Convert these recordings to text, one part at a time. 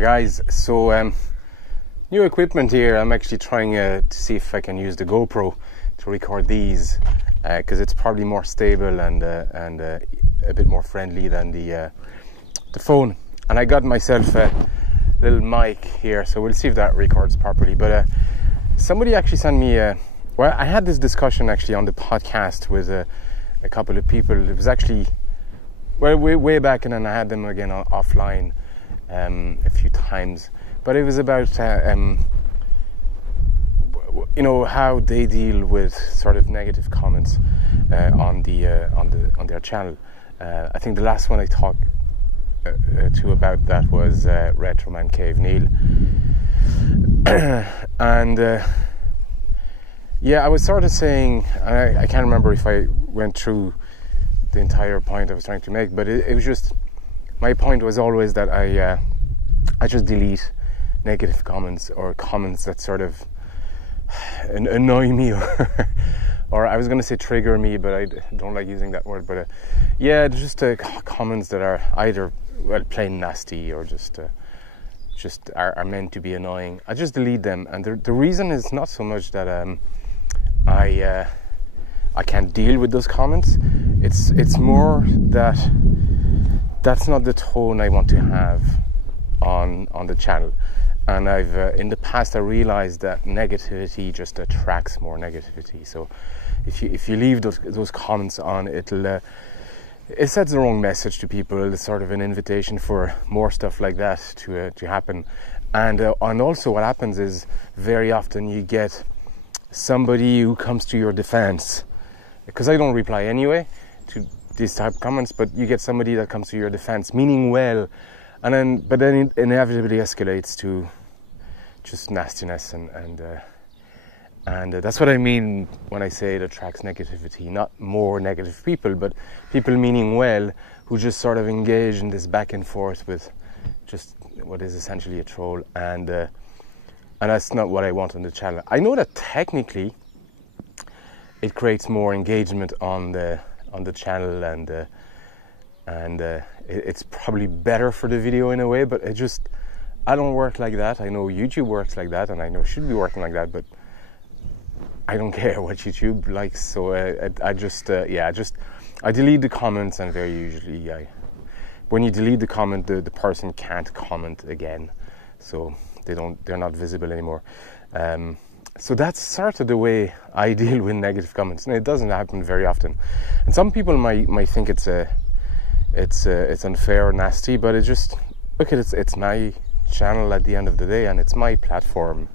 Hey guys, so new equipment here. I'm actually trying to see if I can use the GoPro to record these because it's probably more stable and a bit more friendly than the phone. And I got myself a little mic here, so we'll see if that records properly. But somebody actually sent me well, I had this discussion actually on the podcast with a couple of people. It was actually way back, and then I had them again offline a few times. But it was about how they deal with sort of negative comments on their channel. I think the last one I talked to about that was Retroman Cave Neil, and I was sort of saying, I can't remember if I went through the entire point I was trying to make, but it was just, my point was always that I just delete negative comments or comments that sort of annoy me or I was going to say trigger me, but I don't like using that word, but just comments that are either plain nasty or just are meant to be annoying. I just delete them, and the reason is not so much that I can't deal with those comments. It's more that that's not the tone I want to have on the channel. And I've in the past I realized that negativity just attracts more negativity. So if you leave those comments on, it sends the wrong message to people. It's sort of an invitation for more stuff like that to happen. And also what happens is very often you get somebody who comes to your defense, because I don't reply anyway to these type of comments, but you get somebody that comes to your defense meaning well, but then it inevitably escalates to just nastiness, and that's what I mean when I say it attracts negativity. Not more negative people, but people meaning well who just sort of engage in this back and forth with just what is essentially a troll, and that's not what I want on the channel. I know that technically it creates more engagement on the channel, and it's probably better for the video in a way, but I don't work like that. I know YouTube works like that, and I know it should be working like that, but I don't care what YouTube likes. So I delete the comments, and very usually when you delete the comment, the person can't comment again, so they're not visible anymore. So that's sort of the way I deal with negative comments, and it doesn't happen very often. And some people might think it's unfair or nasty, but it's my channel at the end of the day, and it's my platform.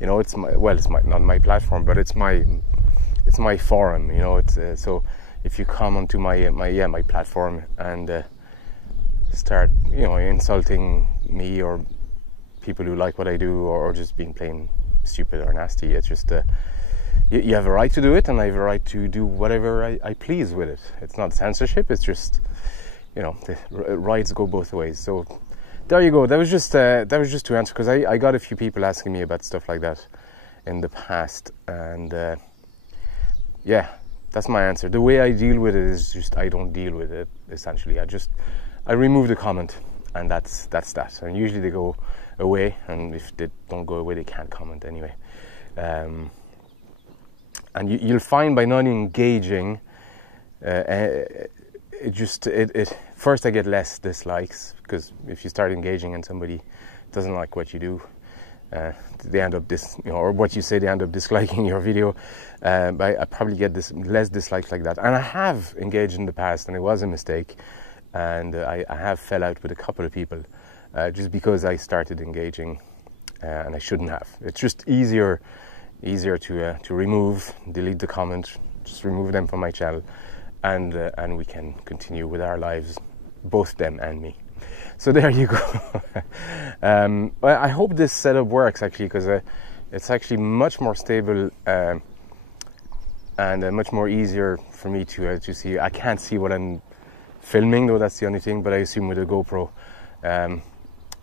It's not my platform, but it's my forum. So if you come onto my platform and start insulting me or people who like what I do, or just being plain stupid or nasty, it's just you have a right to do it, and I have a right to do whatever I please with it. It's not censorship. It's just the rights go both ways. So there you go. That was just to answer, because I got a few people asking me about stuff like that in the past, and that's my answer. The way I deal with it is just I don't deal with it. Essentially, I remove the comment, and that's that. And usually they go away, and if they don't go away, they can't comment anyway. And you'll find by not engaging, first I get less dislikes, because if you start engaging and somebody doesn't like what you do, they end up or what you say, they end up disliking your video. I probably get less dislikes like that, and I have engaged in the past, and it was a mistake, and I have fell out with a couple of people just because I started engaging, and I shouldn't have. It's just easier to delete the comment, just remove them from my channel, and we can continue with our lives, both them and me. So there you go. I hope this setup works actually, because it's actually much more stable and much more easier for me to see. I can't see what I'm filming though, that's the only thing, but I assume with a GoPro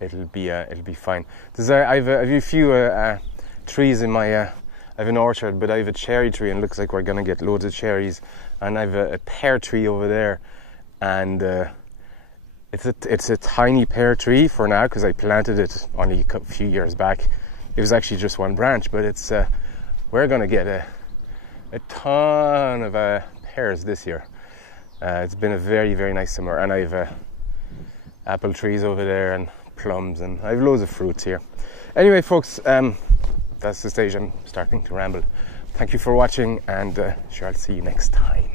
it'll be fine. I have a few trees in my I have an orchard, but I have a cherry tree, and it looks like we're gonna get loads of cherries, and I have a pear tree over there, and It's a tiny pear tree for now because I planted it only a few years back. It was actually just one branch, but it's we're going to get a ton of pears this year. It's been a very, very nice summer, and I've apple trees over there and plums, and I have loads of fruits here. Anyway, folks, that's the stage I'm starting to ramble. Thank you for watching, and sure, I'll see you next time.